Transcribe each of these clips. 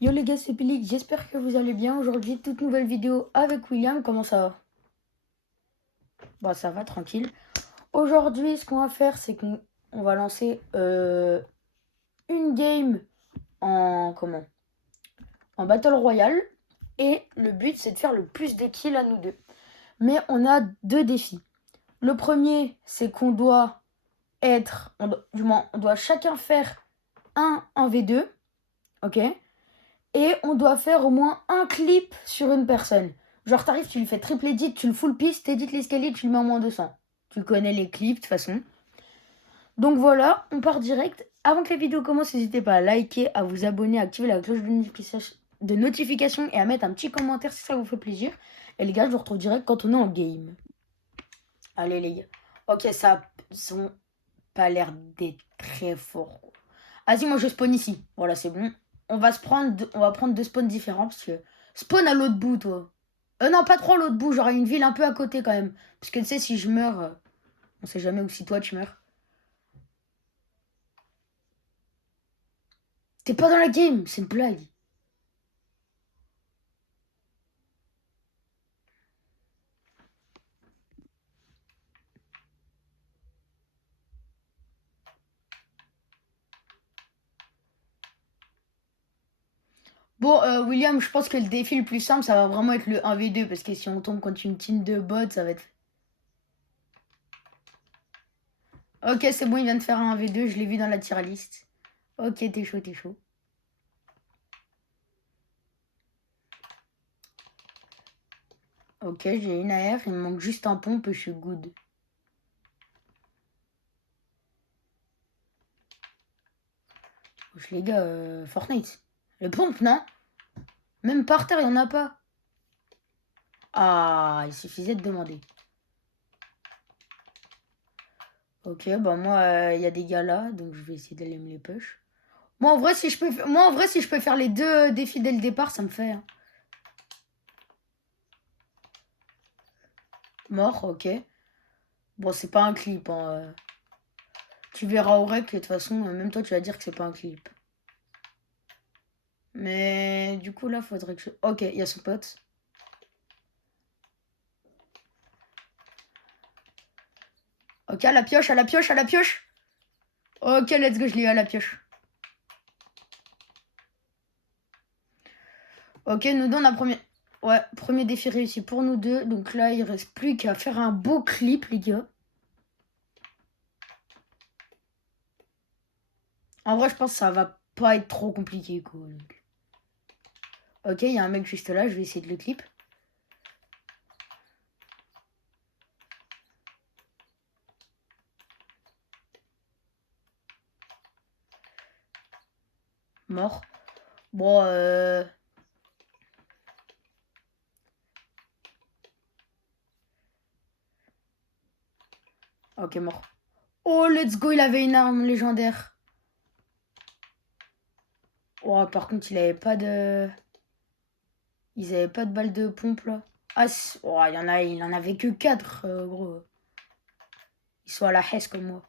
Yo les gars, c'est Pili, j'espère que vous allez bien. Aujourd'hui, toute nouvelle vidéo avec William. Comment ça va? Bah ça va, tranquille. Aujourd'hui, ce qu'on va faire, c'est qu'on va lancer une game en comment? En Battle Royale. Et le but, c'est de faire le plus de kills à nous deux. Mais on a deux défis. Le premier, c'est qu'on doit du moins, on doit chacun faire un 1v2. Ok? Et on doit faire au moins un clip sur une personne. Genre, t'arrives, tu lui fais triple edit, tu le full piste, t'édites l'escalier, tu le mets en moins 200. Tu connais les clips, de toute façon. Donc voilà, on part direct. Avant que la vidéo commence, n'hésitez pas à liker, à vous abonner, à activer la cloche de notification et à mettre un petit commentaire si ça vous fait plaisir. Et les gars, je vous retrouve direct quand on est en game. Allez les gars. Ok, ça n'a pas l'air d'être très fort. Vas-y, moi je spawn ici. Voilà, c'est bon. On va prendre deux spawns différents parce que spawn à l'autre bout, toi. Non, pas trop à l'autre bout, genre une ville un peu à côté quand même. Parce que tu sais, si je meurs, on sait jamais où si toi tu meurs. T'es pas dans la game, c'est une blague. Bon, William, je pense que le défi le plus simple, ça va vraiment être le 1v2. Parce que si on tombe contre une team de bots, ça va être... Ok, c'est bon, il vient de faire un 1v2, je l'ai vu dans la tier list. Ok, t'es chaud, t'es chaud. Ok, j'ai une AR, il me manque juste un pompe et je suis good. Wesh, les gars, Fortnite. Les pompes, non? Même par terre, il n'y en a pas. Ah, il suffisait de demander. Ok, bah moi, il y a des gars là, donc je vais essayer d'aller me les push. Moi, en vrai, si je peux faire les deux défis dès le départ, ça me fait. Hein. Mort, ok. Bon, c'est pas un clip. Hein. Tu verras au rec, de toute façon, même toi, tu vas dire que c'est pas un clip. Mais du coup, là, faudrait que je... Ok, il y a son pote. Ok, à la pioche, à la pioche, à la pioche. Ok, let's go, je l'ai eu à la pioche. Ok, nous deux, on a premier défi réussi pour nous deux. Donc là, il reste plus qu'à faire un beau clip, les gars. En vrai, je pense que ça va pas être trop compliqué, quoi. Donc. Ok, il y a un mec juste là, je vais essayer de le clip. Mort. Bon, Ok, mort. Oh, let's go, il avait une arme légendaire. Oh, par contre, il avait pas de... Ils avaient pas de balles de pompe, là. Ah, oh, il en avait que 4, gros. Ils sont à la hesse comme moi.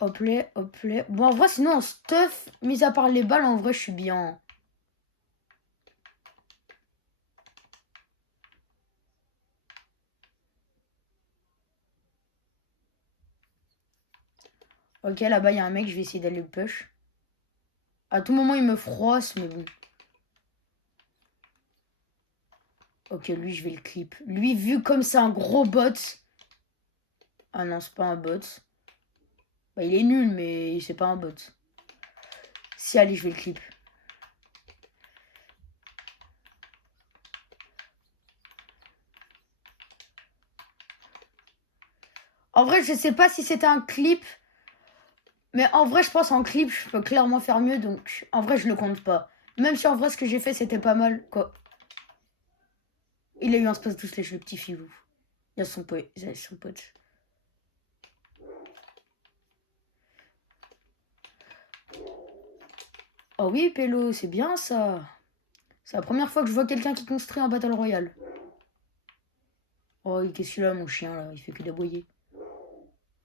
Hop là, hop là. Bon, en vrai, sinon, en stuff, mis à part les balles, en vrai, je suis bien. Ok, là-bas, il y a un mec, je vais essayer d'aller le push. À tout moment, il me froisse, mais bon. Ok, lui, je vais le clip. Lui, vu comme c'est un gros bot. Ah non, c'est pas un bot. Bah, il est nul, mais c'est pas un bot. Si, allez, je vais le clip. En vrai, je sais pas si c'était un clip. Mais en vrai, je pense en clip, je peux clairement faire mieux. Donc, en vrai, je le compte pas. Même si en vrai, ce que j'ai fait, c'était pas mal. Quoi. Il a eu un space de slash, le petit filou. Il y a son pote. Oh oui, Pélo, c'est bien ça. C'est la première fois que je vois quelqu'un qui construit un Battle Royale. Oh, qu'est-ce qu'il a, mon chien, là? Il fait que d'aboyer.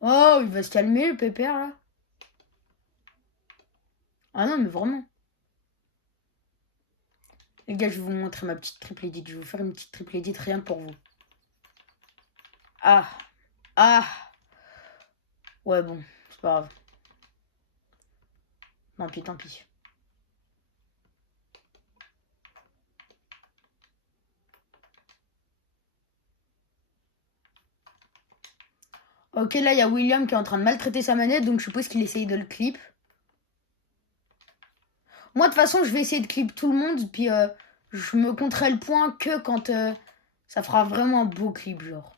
Oh, il va se calmer, le pépère, là. Ah non, mais vraiment. Les gars, je vais vous montrer ma petite triple edit. Je vais vous faire une petite triple edit rien pour vous. Ah. Ah. Ouais, bon. C'est pas grave. Tant pis, tant pis. Ok, là, il y a William qui est en train de maltraiter sa manette, donc je suppose qu'il essaye de le clip. Moi, de toute façon, je vais essayer de clip tout le monde, puis je me compterai le point que quand ça fera vraiment un beau clip, genre.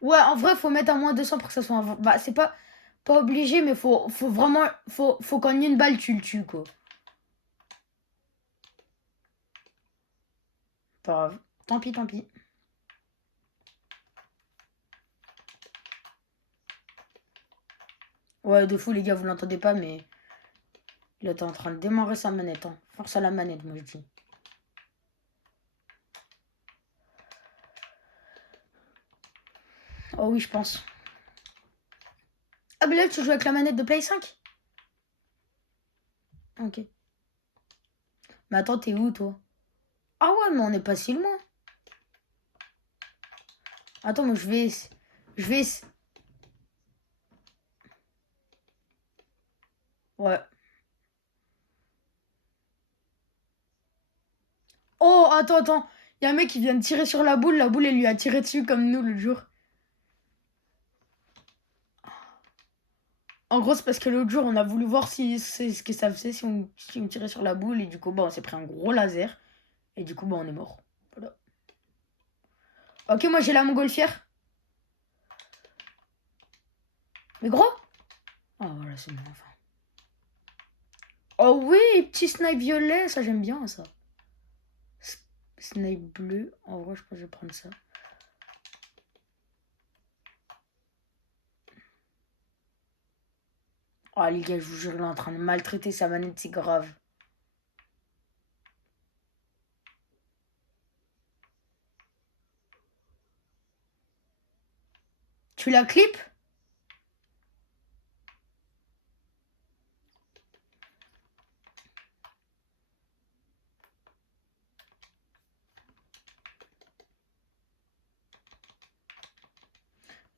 Ouais, en vrai, faut mettre à moins 200 pour que ça soit un... Bah, c'est pas obligé, mais faut vraiment... Faut qu'en une balle, tu le tues, quoi. Pas grave. Tant pis, tant pis. Ouais, de fou, les gars, vous l'entendez pas, mais... Il était en train de démarrer sa manette, hein. Force à la manette, moi, je dis. Oh oui, je pense. Ah, mais là, tu joues avec la manette de Play 5? Ok. Mais attends, t'es où, toi? Ah ouais, mais on n'est pas si loin. Attends, moi, je vais... Ouais. Oh, attends. Il y a un mec qui vient de tirer sur la boule, elle lui a tiré dessus comme nous le jour. En gros, c'est parce que l'autre jour, on a voulu voir si c'est ce que ça faisait si on tirait sur la boule. Et du coup, bah, on s'est pris un gros laser. Et du coup, bah, on est mort. Voilà. Ok, moi, j'ai la montgolfière. Mais gros. Ah, voilà, c'est bon, enfin. Oh oui, petit snipe violet. Ça, j'aime bien, ça. Snipe bleu. En vrai, je pense que je vais prendre ça. Oh, les gars, je vous jure, il est en train de maltraiter sa manette, c'est grave. Tu la clip?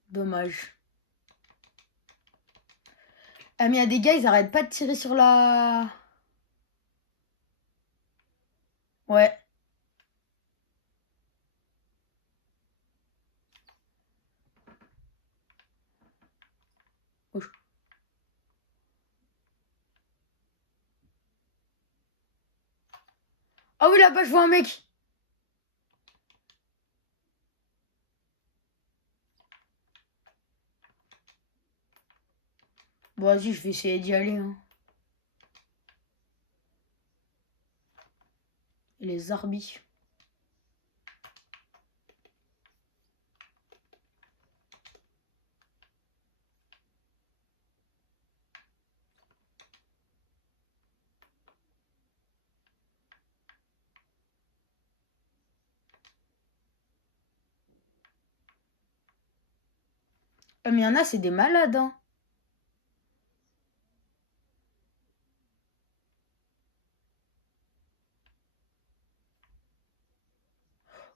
Dommage. Ah, mais il y a des gars, ils arrêtent pas de tirer sur la... Ouais. Ah oui, là-bas, je vois un mec. Bon, vas-y, je vais essayer d'y aller. Hein. Et les arbis. Ah, mais il y en a, c'est des malades. Hein.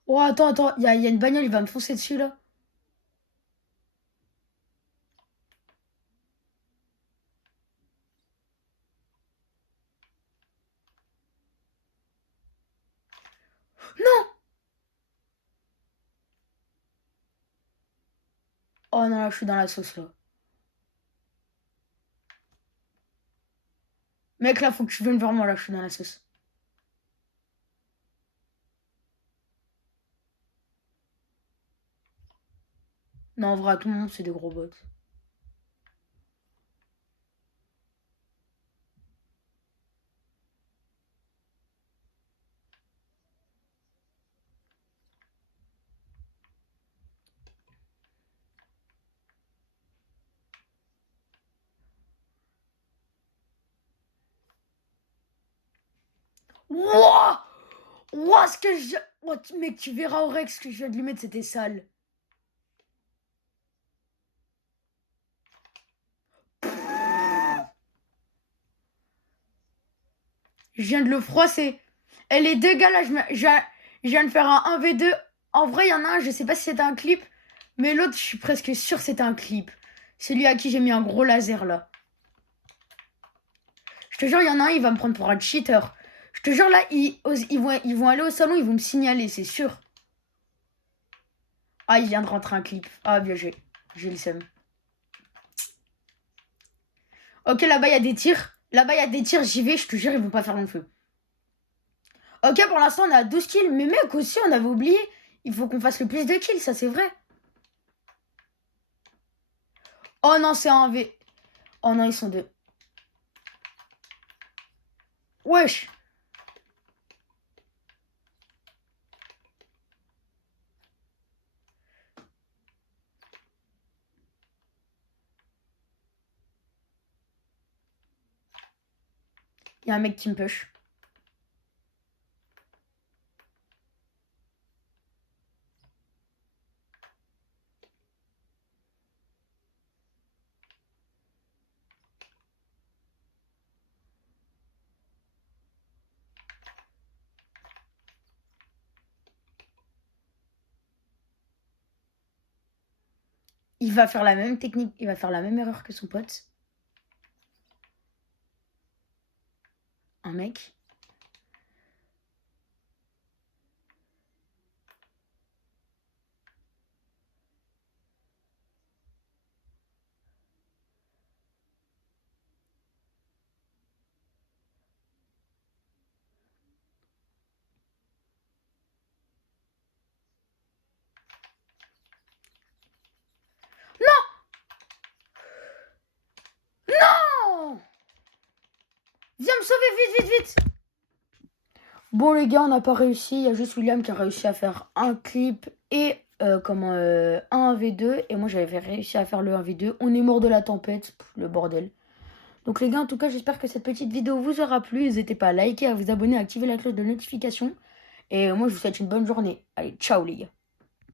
Oh, attends. Il y a une bagnole, il va me foncer dessus, là. Non. Oh non, là, je suis dans la sauce, là. Mec, là, faut que tu viennes vers moi, là, je suis dans la sauce. Non, en vrai, tout le monde, c'est des gros bots. Wouah! Wouah, ce que je... Oh, mec, tu verras au Rex ce que je viens de lui mettre, c'était sale. Je viens de le froisser. Et les deux gars là, je viens de faire un 1v2. En vrai, il y en a un, je sais pas si c'était un clip. Mais l'autre, je suis presque sûr que c'était un clip. Celui à qui j'ai mis un gros laser là. Je te jure, il y en a un, il va me prendre pour un cheater. Je te jure, là, ils vont aller au salon, ils vont me signaler, c'est sûr. Ah, il vient de rentrer un clip. Ah, bien joué. J'ai le seum. Ok, là-bas, il y a des tirs. Là-bas, il y a des tirs, j'y vais, je te jure, ils vont pas faire long feu. Ok, pour l'instant, on est à 12 kills. Mais mec, aussi, on avait oublié. Il faut qu'on fasse le plus de kills, ça, c'est vrai. Oh non, c'est un V. Oh non, ils sont deux. Wesh. Il y a un mec qui me push. Il va faire la même technique, il va faire la même erreur que son pote. Un mec. Non! Viens me sauver, vite, vite, vite! Bon, les gars, on n'a pas réussi. Il y a juste William qui a réussi à faire un clip et un 1v2. Et moi, j'avais réussi à faire le 1v2. On est mort de la tempête. Pff, le bordel. Donc, les gars, en tout cas, j'espère que cette petite vidéo vous aura plu. N'hésitez pas à liker, à vous abonner, à activer la cloche de notification. Et moi, je vous souhaite une bonne journée. Allez, ciao, les gars.